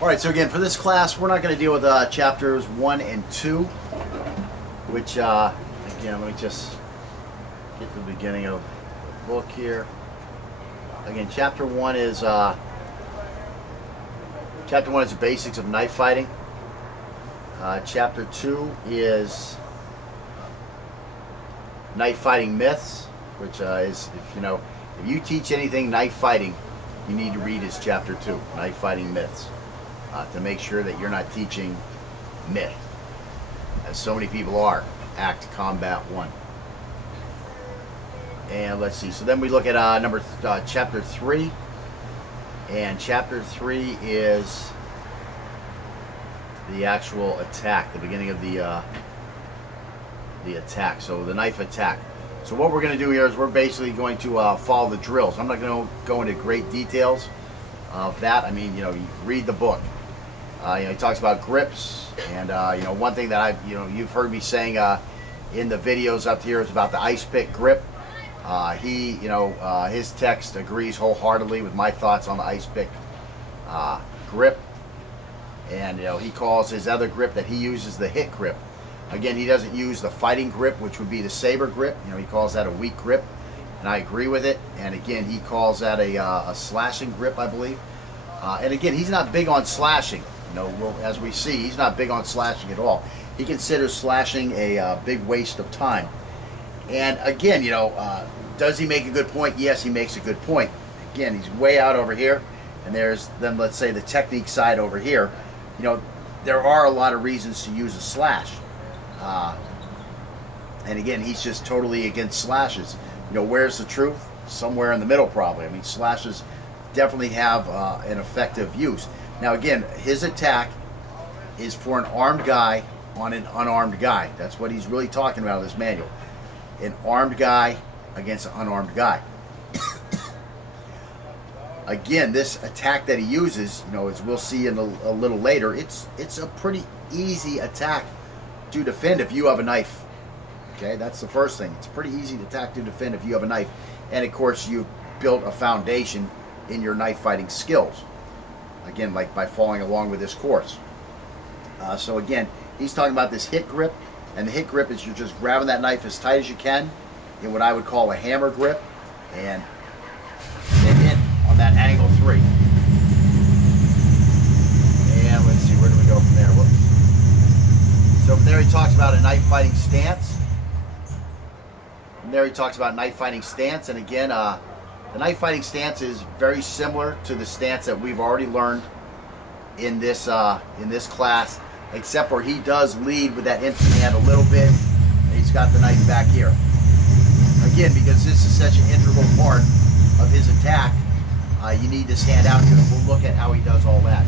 Alright, so again, for this class, we're not going to deal with chapters 1 and 2, which, again, let me just get to the beginning of the book here. Again, chapter 1 is the basics of knife fighting. Chapter 2 is knife fighting myths, which is, if you teach anything knife fighting, you need to read is chapter 2, knife fighting myths. To make sure that you're not teaching myth, as so many people are. Act Combat 1. And let's see. So then we look at chapter 3, and chapter 3 is the actual attack, the beginning of the attack. So the knife attack. So what we're going to do here is we're basically going to follow the drills. I'm not going to go into great details of that. I mean, you read the book. He talks about grips, and one thing that you've heard me saying in the videos up here is about the ice pick grip. His text agrees wholeheartedly with my thoughts on the ice pick grip, and he calls his other grip that he uses the hit grip. Again, he doesn't use the fighting grip, which would be the saber grip. He calls that a weak grip, and I agree with it. And again, he calls that a slashing grip, I believe. And again, he's not big on slashing. As we see, he's not big on slashing at all. He considers slashing a big waste of time. And again, does he make a good point? Yes, he makes a good point. Again, he's way out over here, and there's then, let's say, the technique side over here. There are a lot of reasons to use a slash. And again, he's just totally against slashes. Where's the truth? Somewhere in the middle, probably. I mean, slashes definitely have an effective use. Now again, his attack is for an armed guy on an unarmed guy. That's what he's really talking about in this manual. An armed guy against an unarmed guy. Again, this attack that he uses, as we'll see in a little later, it's a pretty easy attack to defend if you have a knife. Okay, that's the first thing. It's pretty easy to attack to defend if you have a knife. And of course, you built a foundation in your knife fighting skills. Again, like by following along with this course. So again, he's talking about this hit grip, and the hit grip is you're just grabbing that knife as tight as you can in what I would call a hammer grip, and hit on that angle 3. And let's see, where do we go from there? Whoops. So from there he talks about a knife fighting stance. From there he talks about knife fighting stance, and again, the knife fighting stance is very similar to the stance that we've already learned in this class, except where he does lead with that empty hand a little bit, and he's got the knife back here. Again, because this is such an integral part of his attack, you need to stand out here, and we'll look at how he does all that.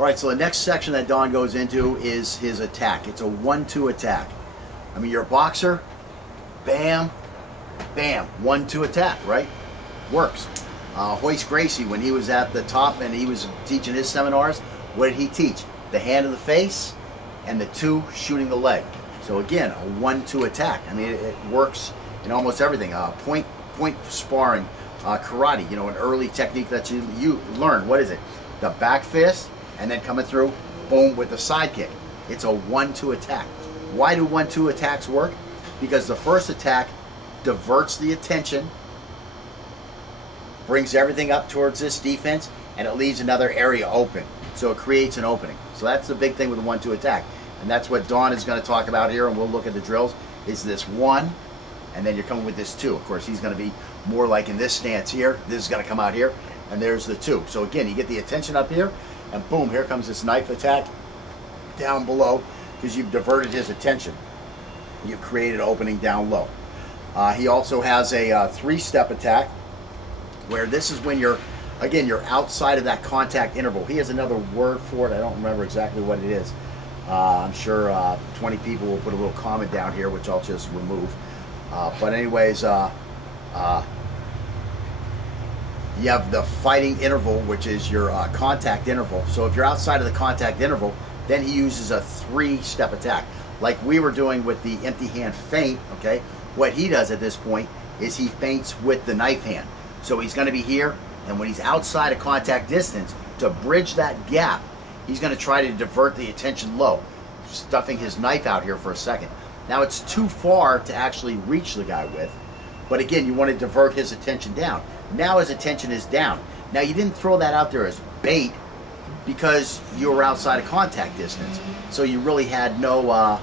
Alright, so the next section that Don goes into is his attack. It's a 1-2 attack. I mean, you're a boxer, bam, bam, 1-2 attack, right? Works. Hoist Gracie, when he was at the top and he was teaching his seminars, what did he teach? The hand of the face and the 2 shooting the leg. So again, a 1-2 attack. I mean, it works in almost everything. Point sparring, karate, an early technique that you learn. What is it? The back fist, and then coming through, boom, with the side kick. It's a 1-2 attack. Why do 1-2 attacks work? Because the first attack diverts the attention, brings everything up towards this defense, and it leaves another area open. So it creates an opening. So that's the big thing with the 1-2 attack. And that's what Don is going to talk about here, and we'll look at the drills, is this 1, and then you're coming with this 2. Of course, he's going to be more like in this stance here. This is going to come out here, and there's the 2. So again, you get the attention up here, and boom, here comes this knife attack down below, because you've diverted his attention. You've created an opening down low. He also has a 3-step attack, where this is when you're outside of that contact interval. He has another word for it. I don't remember exactly what it is. I'm sure 20 people will put a little comment down here, which I'll just remove. But anyways, you have the fighting interval, which is your contact interval. So if you're outside of the contact interval, then he uses a 3-step attack, like we were doing with the empty hand feint. Okay, what he does at this point is he feints with the knife hand. So he's going to be here, And when he's outside of contact distance, to bridge that gap, he's going to try to divert the attention low, stuffing his knife out here for a second. Now it's too far to actually reach the guy with, but again, you want to divert his attention down. Now his attention is down. Now you didn't throw that out there as bait because you were outside of contact distance, so you really had no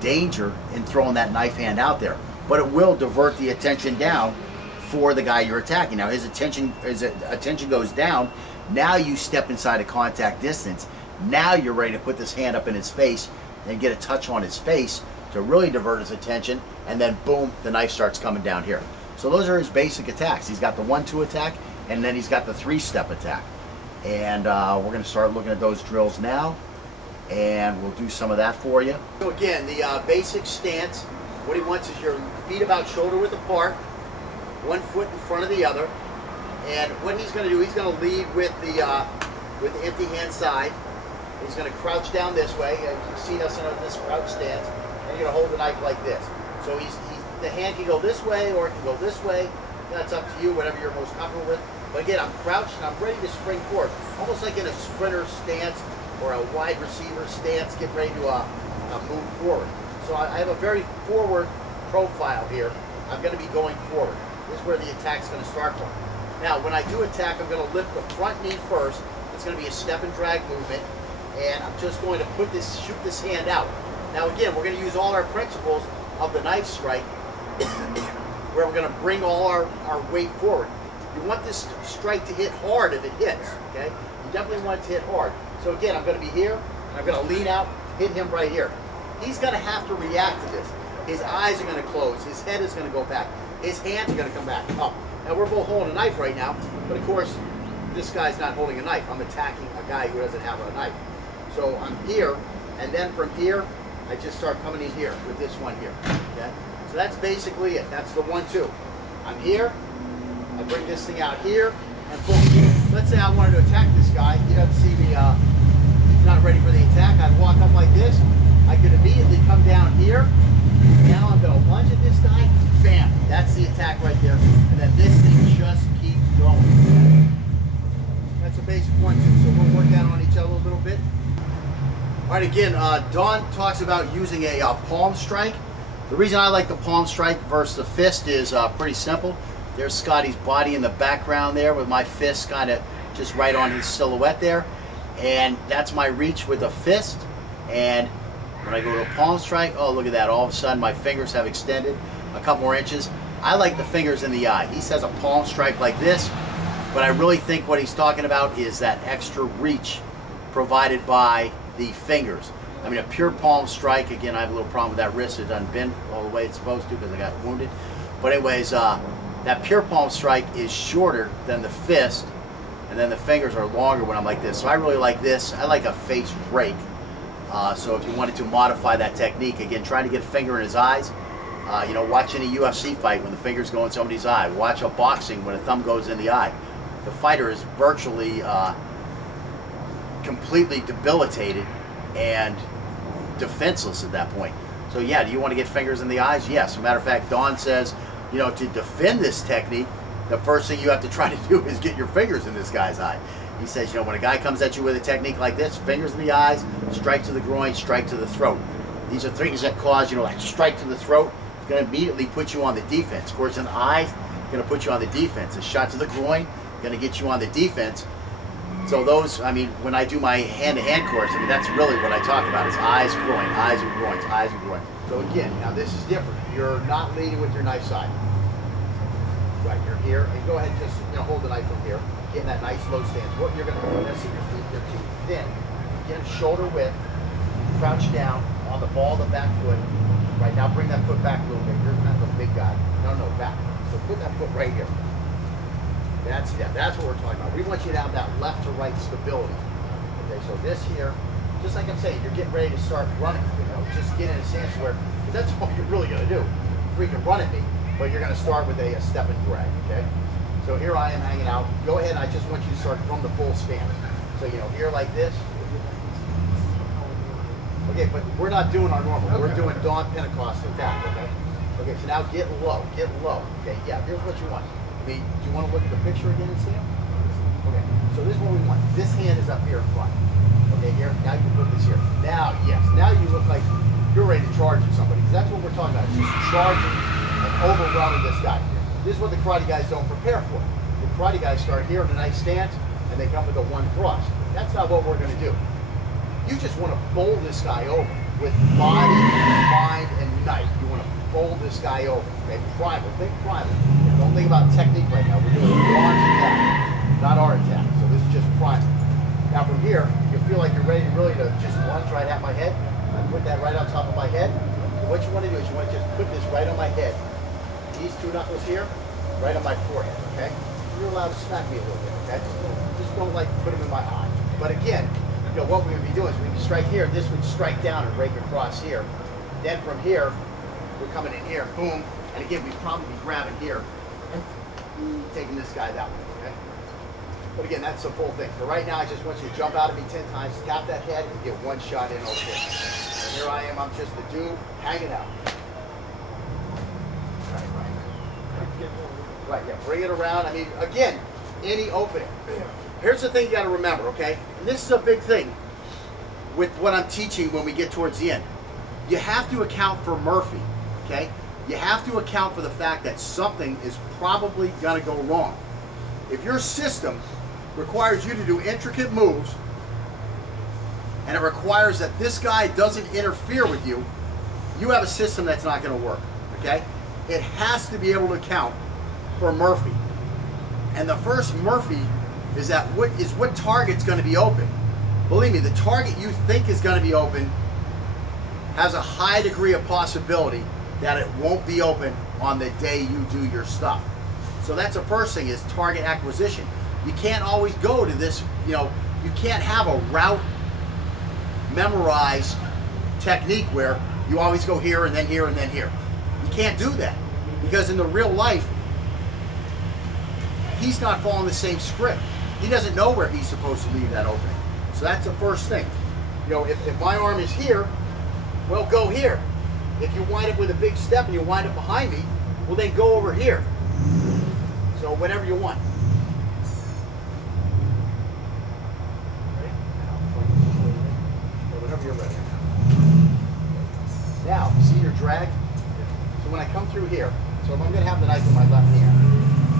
danger in throwing that knife hand out there. But it will divert the attention down for the guy you're attacking. Now his attention goes down. Now you step inside of contact distance. Now you're ready to put this hand up in his face and get a touch on his face to really divert his attention, and then boom, the knife starts coming down here. So those are his basic attacks. He's got the 1-2 attack, and then he's got the 3-step attack. And we're going to start looking at those drills now, and we'll do some of that for you. So again, the basic stance, what he wants is your feet about shoulder width apart, one foot in front of the other, and what he's going to do, he's going to lead with the empty hand side. He's going to crouch down this way. You've seen us in this crouch stance, and you're going to hold the knife like this. So the hand can go this way or it can go this way. That's up to you, whatever you're most comfortable with. But again, I'm crouched and I'm ready to spring forward, almost like in a sprinter stance or a wide receiver stance, get ready to move forward. So I have a very forward profile here. I'm going to be going forward. This is where the attack's going to start from. Now, when I do attack, I'm going to lift the front knee first. It's going to be a step and drag movement, and I'm just going to shoot this hand out. Now again, we're going to use all our principles of the knife strike, where we're going to bring all our weight forward. You want this strike to hit hard if it hits, okay? You definitely want it to hit hard. So again, I'm going to be here, and I'm going to lean out, hit him right here. He's going to have to react to this. His eyes are going to close, his head is going to go back, his hands are going to come back up. Now we're both holding a knife right now, but of course, this guy's not holding a knife. I'm attacking a guy who doesn't have a knife. So I'm here, and then from here, I just start coming in here with this one here, okay? So that's basically it. That's the 1-2. I'm here, I bring this thing out here, and boom. So let's say I wanted to attack this guy. He doesn't see me, he's not ready for the attack. I'd walk up like this. I could immediately come down here. Now I'm going to lunge at this guy. Bam! That's the attack right there. And then this thing just keeps going. That's a basic 1-2. So we'll work that on each other a little bit. All right, again, Don talks about using a palm strike. The reason I like the palm strike versus the fist is pretty simple. There's Scotty's body in the background there with my fist kind of just right on his silhouette there. And that's my reach with a fist. And when I go to a palm strike, oh, look at that. All of a sudden, my fingers have extended a couple more inches. I like the fingers in the eye. He says a palm strike like this, but I really think what he's talking about is that extra reach provided by the fingers. I mean, a pure palm strike, again, I have a little problem with that wrist. It doesn't bend all the way it's supposed to because I got wounded. But anyways, that pure palm strike is shorter than the fist, and then the fingers are longer when I'm like this. So I really like this. I like a face break. So if you wanted to modify that technique, again, trying to get a finger in his eyes, you know, watching a UFC fight when the fingers go in somebody's eye, watch a boxing when a thumb goes in the eye. The fighter is virtually completely debilitated and defenseless at that point. So yeah, do you want to get fingers in the eyes? Yes. As a matter of fact, Don says, you know, to defend this technique, the first thing you have to try to do is get your fingers in this guy's eye. He says, you know, when a guy comes at you with a technique like this, fingers in the eyes, strike to the groin, strike to the throat. These are things that cause, you know, like strike to the throat. It's going to immediately put you on the defense. Of course, in the eyes, it's going to put you on the defense. A shot to the groin, going to get you on the defense. So those, I mean, when I do my hand-to-hand course, I mean, that's really what I talk about is eyes, groin, eyes and groins, eyes and groin. So again, now this is different. You're not leading with your knife side. Right, you're here, and go ahead and just, you know, hold the knife from here. Get in that nice low stance. What you're going to do, you're going to see your feet, they're too thin. Again, shoulder width, crouch down on the ball of the back foot. Right now, bring that foot back a little bit. You're not the big guy. No, back. So put that foot right here. That's what we're talking about. We want you to have that left to right stability. Okay, so this here, just like I'm saying, you're getting ready to start running. You know, just get in a stance where, that's what you're really going to do. Freaking run at me, but you're going to start with a step and drag. Okay. So here I am hanging out. Go ahead, I just want you to start from the full stance. So, you know, here like this. Okay, but we're not doing our normal. Okay. We're doing Dawn Pentecost attack, okay? Okay, so now get low, get low. Okay, yeah, here's what you want. I mean, do you want to look at the picture again and see it? Okay, so this is what we want. This hand is up here in front. Okay, here, now you can put this here. Now, yes, now you look like you're ready to charge at somebody, because that's what we're talking about. It's just charging and overwhelming this guy here. This is what the karate guys don't prepare for. The karate guys start here in a nice stance, and they come with a one thrust. That's not what we're going to do. You just want to bowl this guy over with body, mind, and knife. You want to bowl this guy over. Okay, primal. Think primal. Don't think about technique right now. We're doing Ron's attack, not our attack. So this is just primal. Now from here, you feel like you're ready really to just lunge right at my head. I put that right on top of my head. What you want to do is you want to just put this right on my head. These two knuckles here, right on my forehead, okay? You're allowed to smack me a little bit, okay? Just don't like put them in my eye. But again, you know, what we would be doing is we would strike here, this would strike down and rake across here. Then from here, we're coming in here, boom, and again, we'd probably be grabbing here and taking this guy that way, okay? But again, that's the full thing. For right now, I just want you to jump out at me 10 times, tap that head, and get one shot in over here. And here I am, I'm just the dude hanging out. Right, yeah, bring it around. I mean, again, any opening. Here's the thing you got to remember, okay? And this is a big thing with what I'm teaching when we get towards the end. You have to account for Murphy, okay? You have to account for the fact that something is probably going to go wrong. If your system requires you to do intricate moves, and it requires that this guy doesn't interfere with you, you have a system that's not going to work, okay? It has to be able to account for Murphy. And the first Murphy is that what target's going to be open. Believe me, the target you think is going to be open has a high degree of possibility that it won't be open on the day you do your stuff. So that's the first thing, is target acquisition. You can't always go to this, you know, you can't have a route memorized technique where you always go here and then here and then here. You can't do that, because in the real life, he's not following the same script. He doesn't know where he's supposed to leave that opening. So that's the first thing. You know, if my arm is here, well, go here. If you wind up with a big step and you wind up behind me, well, then go over here. So whatever you want. Ready? Whenever you're ready. Now, see your drag? So when I come through here, so if I'm going to have the knife in my left hand,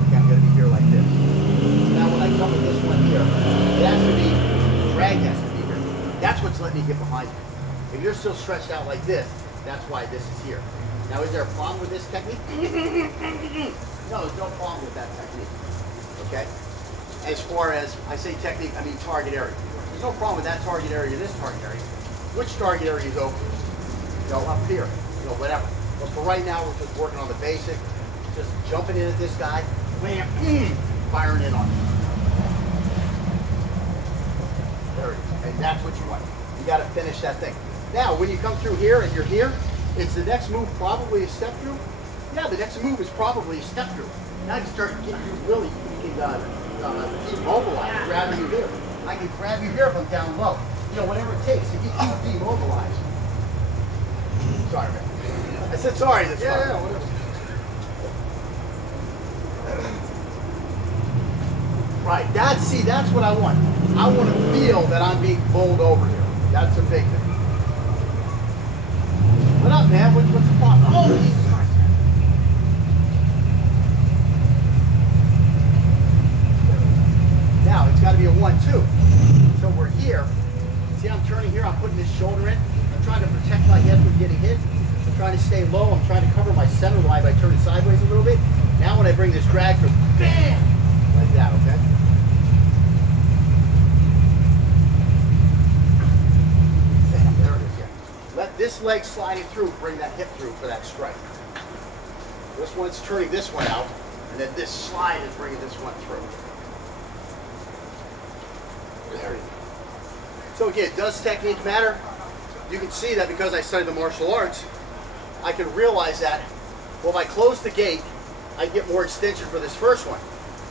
okay, I'm going to be here like this. So now when I come with this one here, it has to be, the drag has to be here. That's what's letting me get behind you. If you're still stretched out like this, that's why this is here. Now, is there a problem with this technique? No, there's no problem with that technique, okay? As far as, I say technique, I mean target area. There's no problem with that target area, this target area. Which target area is open? You know, up here, you know, whatever. But for right now, we're just working on the basic, just jumping in at this guy, wham, firing in on him. There it is, and that's what you want. You gotta finish that thing. Now, when you come through here and you're here, is the next move probably a step through? Yeah, the next move is probably a step through. Now you start getting you really, you can demobilize, grabbing you here. I can grab you here if I'm down low. You know, whatever it takes to get you demobilized. Sorry, man. I said sorry this time. Yeah, whatever. Right, that's what I want. I want to feel that I'm being bowled over here. That's a big thing. What up, man? What's the problem? Oh, Jesus Christ. Now, it's got to be a 1-2. So we're here. See, I'm turning here. I'm putting this shoulder in. I'm trying to protect my head from getting hit. I'm trying to stay low. I'm trying to cover my center line by turning sideways a little bit. Now when I bring this drag through, bam! Like that, okay? Let this leg sliding through bring that hip through for that strike. This one's turning this one out, and then this slide is bringing this one through. There you go. So again, does technique matter? You can see that because I studied the martial arts, I can realize that, well, if I close the gate, I get more extension for this first one.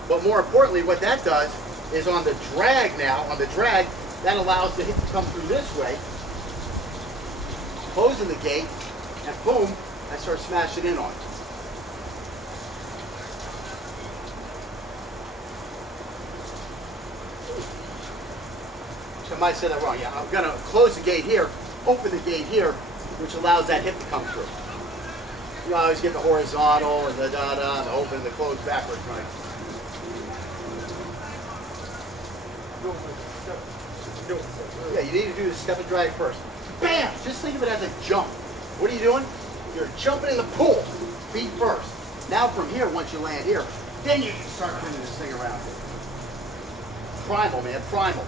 But more importantly, what that does is on the drag now, that allows the hip to come through this way, closing the gate, and boom, I start smashing in on it. I might say that wrong. Yeah, I'm going to close the gate here, open the gate here, which allows that hip to come through. You always get the horizontal and the da-da, and the open and the close backwards, right? Yeah, you need to do the step and drag first. Bam! Just think of it as a jump. What are you doing? You're jumping in the pool, feet first. Now from here, once you land here, then you can start turning this thing around. Primal, man, primal.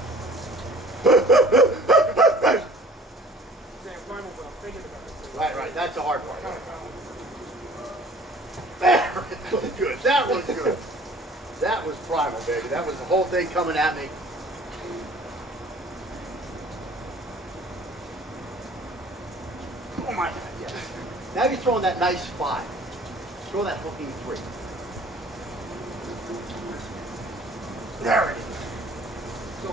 Right, that's the hard part. That was good, that was good. That was primal, baby. That was the whole thing coming at me. Oh my God, yes. Now you're throwing that nice 5. Throw that hooking 3. There it is. So,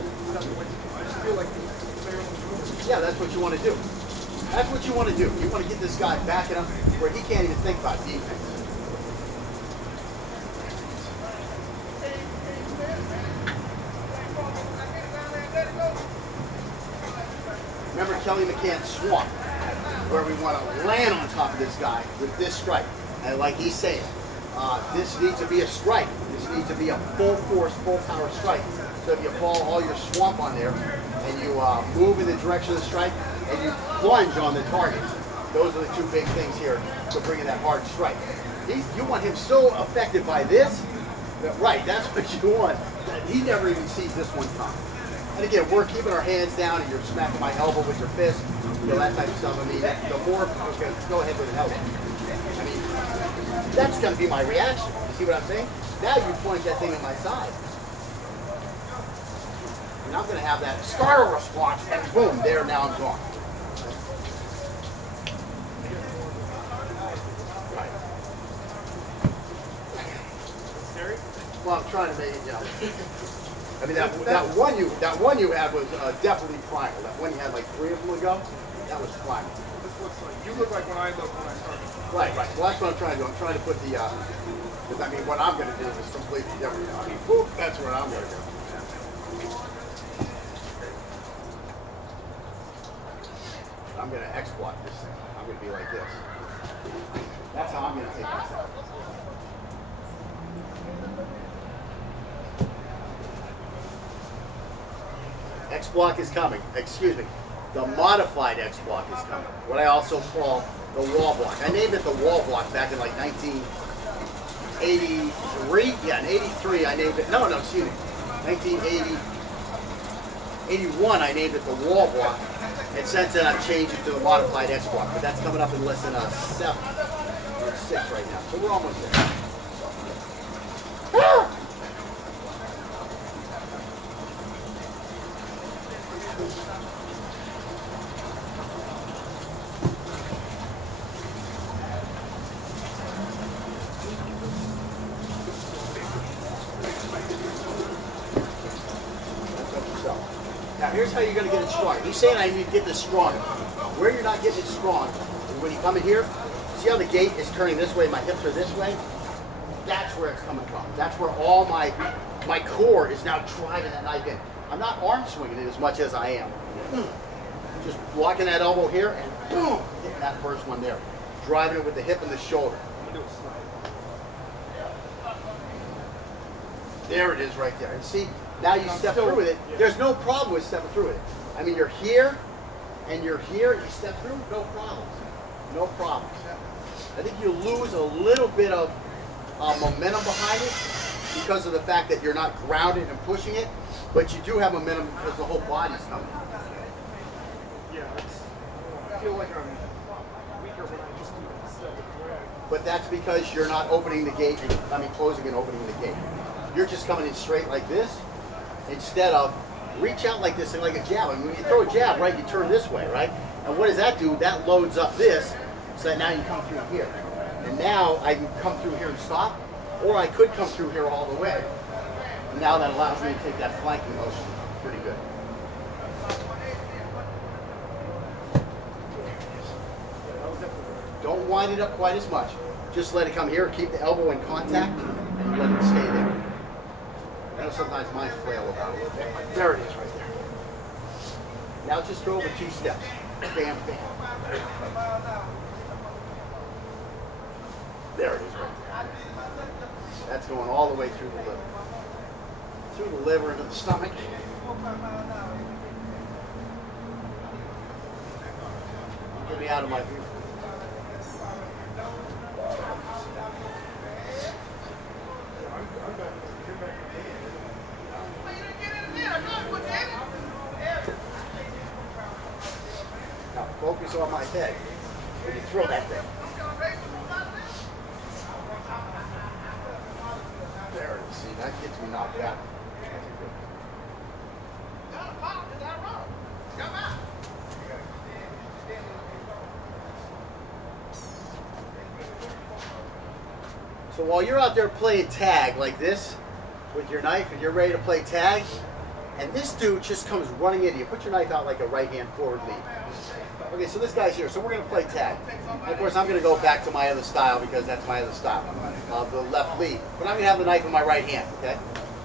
I just feel like yeah, that's what you want to do. That's what you want to do. You want to get this guy backing up where he can't even think about defense. Remember Kelly McCann's swamp, where we want to land on top of this guy with this strike. And like he's saying, this needs to be a strike. This needs to be a full force, full power strike. So if you fall all your swamp on there, and you move in the direction of the strike, and you plunge on the target. Those are the 2 big things here to bring in that hard strike. You want him so affected by this, that, right, that's what you want. That he never even sees this one come. And again, we're keeping our hands down, and you're smacking my elbow with your fist, you know, that type of stuff. I mean, the more, okay, go ahead with an elbow. I mean, that's going to be my reaction. You see what I'm saying? Now you point that thing in my side. And I'm going to have that startle response, and boom, there, now I'm gone. Right. Well, I'm trying to make it, you know. I mean, that one you had was definitely primal. That one you had like 3 of them ago, that was primal. This looks like, you look like when I started. Right. Well, that's what I'm trying to do. I'm trying to put the, because I mean, what I'm going to do is completely different. I mean, whoop, that's what I'm going to do. I'm going to X-block this thing. I'm going to be like this. That's how I'm going to take this out. X-block is coming. Excuse me. The modified X-block is coming. What I also call the wall block. I named it the wall block back in like 1983. Yeah, in 83 I named it. No, excuse me. 1981 I named it the wall block. And since then I've changed it to the modified X-block. But that's coming up in less than 7 or 6 right now. So we're almost there. Now here's how you're going to get it strong. He's saying I need to get this strong. Where you're not getting it strong is when you come in here, see how the gate is turning this way, my hips are this way? That's where it's coming from. That's where all my core is now driving that knife in. I'm not arm swinging it as much as I am. Just blocking that elbow here and boom, hitting that first one there. Driving it with the hip and the shoulder. There it is right there. And see, now you step through with it. There's no problem with stepping through with it. I mean, you're here, and you're here, you step through, no problems. No problems. I think you lose a little bit of momentum behind it because of the fact that you're not grounded and pushing it, but you do have momentum because the whole body's coming. Yeah, I feel like I'm weaker when I just do the step and drag. But that's because you're not opening the gate, closing and opening the gate. You're just coming in straight like this, instead of reach out like this and like a jab. I mean, when you throw a jab, right, you turn this way, right? And what does that do? That loads up this, so that now you come through here. And now I can come through here and stop, or I could come through here all the way. And now that allows me to take that flanking motion pretty good. Don't wind it up quite as much. Just let it come here, keep the elbow in contact, and let it stay there. I know sometimes mine flail about a little bit, but there it is right there. Now just throw over 2 steps. Bam, bam. There it is right there. That's going all the way through the liver. Through the liver into the stomach. Get me out of my view. Now focus on my head when you throw that thing. There it is. See, that gets me knocked out. So while you're out there playing tag like this with your knife and you're ready to play tag, and this dude just comes running into you, put your knife out like a right hand forward lead. Okay, so this guy's here, so we're going to play tag. And of course, I'm going to go back to my other style because that's my other style, the left lead. But I'm going to have the knife in my right hand, okay?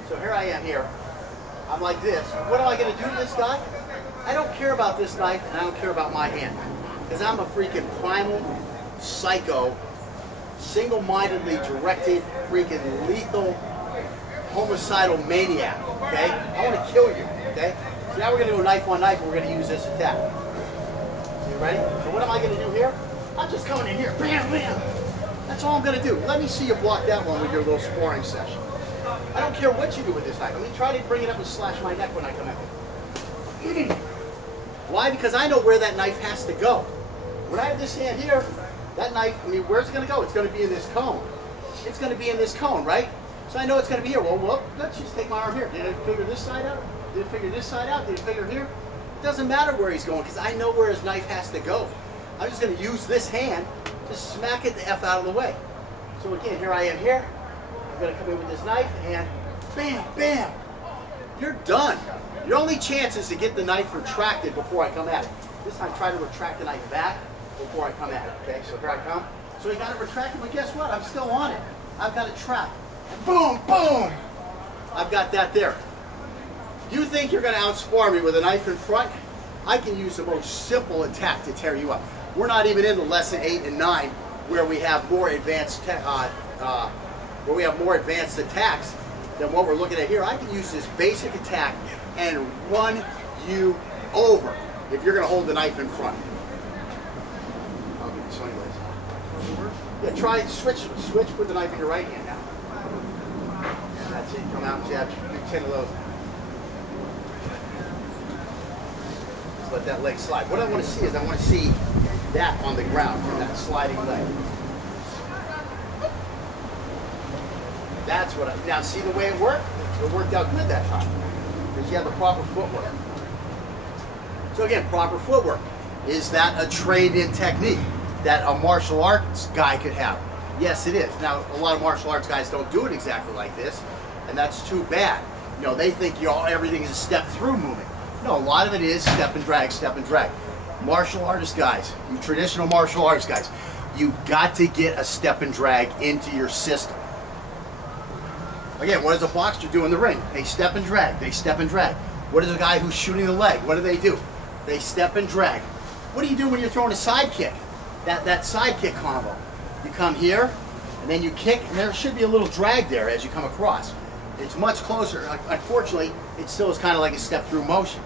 So here I am here. I'm like this. What am I going to do to this guy? I don't care about this knife, and I don't care about my hand. Because I'm a freaking primal, psycho, single-mindedly directed, freaking lethal, homicidal maniac, okay? I want to kill you, okay? So now we're going to go knife on knife, and we're going to use this attack. So you ready? So what am I going to do here? I'm just coming in here, bam, bam. That's all I'm going to do. Let me see you block that one with your little sparring session. I don't care what you do with this knife. I mean, try to bring it up and slash my neck when I come in. Why? Because I know where that knife has to go. When I have this hand here, that knife, I mean, where's it going to go? It's going to be in this cone. It's going to be in this cone, right? So I know it's going to be here. Well, let's just take my arm here. Did I figure this side out? Did I figure this side out? Did I figure here? It doesn't matter where he's going because I know where his knife has to go. I'm just going to use this hand to smack it the F out of the way. So again, here I am here. I'm going to come in with this knife and bam, bam. You're done. Your only chance is to get the knife retracted before I come at it. This time, try to retract the knife back before I come at it. Okay, so here I come. So you got it retracted, but guess what? I'm still on it. I've got it trapped. And boom, boom. I've got that there. You think you're going to outspar me with a knife in front? I can use the most simple attack to tear you up. We're not even into lesson 8 and 9 where we have more advanced attacks than what we're looking at here. I can use this basic attack and run you over if you're going to hold the knife in front. Okay, so anyways. Yeah, try switch with the knife in your right hand now. That's it. Come out and jab. Do 10 of those. Just let that leg slide. What I want to see is I want to see that on the ground from that sliding leg. That's what I, now see the way it worked? It worked out good that time. Because you have the proper footwork. So again, proper footwork. Is that a trained-in technique that a martial arts guy could have? Yes, it is. Now, a lot of martial arts guys don't do it exactly like this, and that's too bad. You know, they think everything is a step-through movement. No, a lot of it is step and drag, step and drag. Martial artist guys, you traditional martial arts guys, you got to get a step and drag into your system. Again, what does a boxer do in the ring? They step and drag. They step and drag. What does a guy who's shooting the leg? What do? They step and drag. What do you do when you're throwing a side kick? That side kick combo. You come here, and then you kick, and there should be a little drag there as you come across. It's much closer. Unfortunately, it still is kind of like a step-through motion.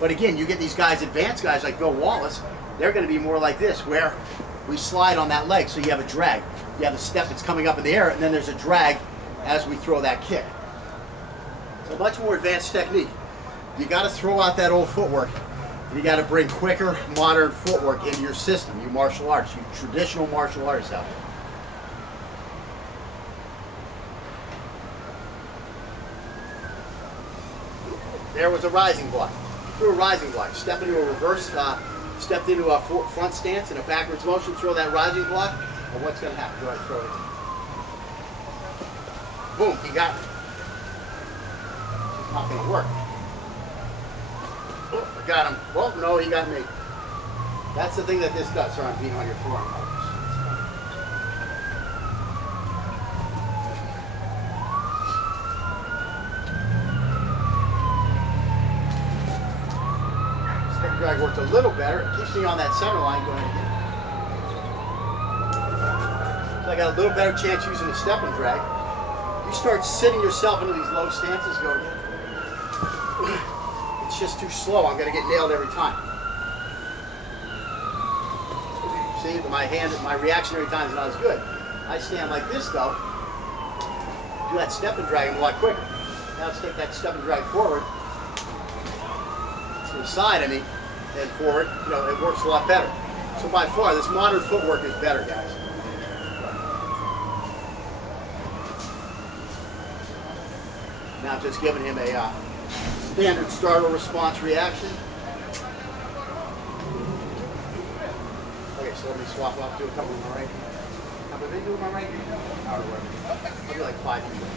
But again, you get these guys, advanced guys like Bill Wallace, they're going to be more like this, where we slide on that leg, so you have a drag. You have a step that's coming up in the air, and then there's a drag as we throw that kick. It's a much more advanced technique. You got to throw out that old footwork. You got to bring quicker, modern footwork into your system, you martial arts, you traditional martial artists out there. There was a rising block. Threw a rising block. Step into a reverse, stepped into a front stance and a backwards motion, throw that rising block, and what's going to happen? Do I throw it? Boom, he got me. It's not going to work. Oh, I got him. Well, no, he got me. That's the thing that this does. Sorry, I'm being on your forearm. drag worked a little better. It keeps me on that center line going again. So I got a little better chance using the step and drag. You start sitting yourself into these low stances, go again. It's just too slow. I'm going to get nailed every time. See, my reactionary time is not as good. I stand like this though. Do that step and drag a lot quicker. Now let's take that step and drag forward. To the side, and forward. You know, it works a lot better. So by far, this modern footwork is better, guys. Now I'm just giving him a standard startle response reaction. Okay, so let me swap off, do a couple with my right. How about they do with my right? Or whatever. I'll do like 5 people.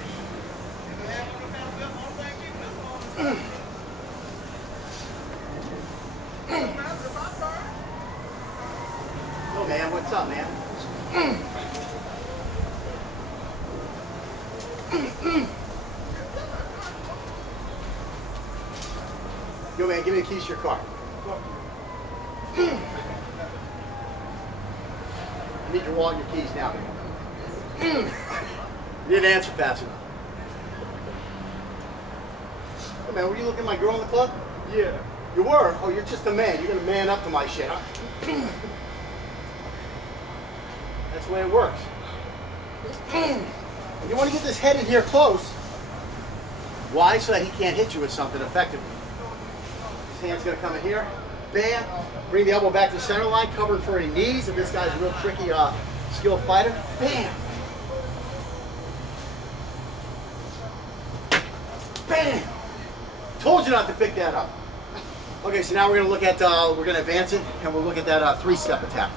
Oh man, what's up, man? Yo, man, give me the keys to your car. I need your wallet and your keys now. You didn't answer fast enough. Hey, man, were you looking at my girl in the club? Yeah. You were? Oh, you're just a man. You're gonna man up to my shit, huh? That's the way it works. You want to get this head in here close. Why? So that he can't hit you with something effectively. His hand's gonna come in here. Bam. Bring the elbow back to the center line, covering for any knees. If this guy's a real tricky, skilled fighter. Bam. Bam. Told you not to pick that up. Okay, so now we're gonna look at, we're gonna advance it, and we'll look at that 3-step attack.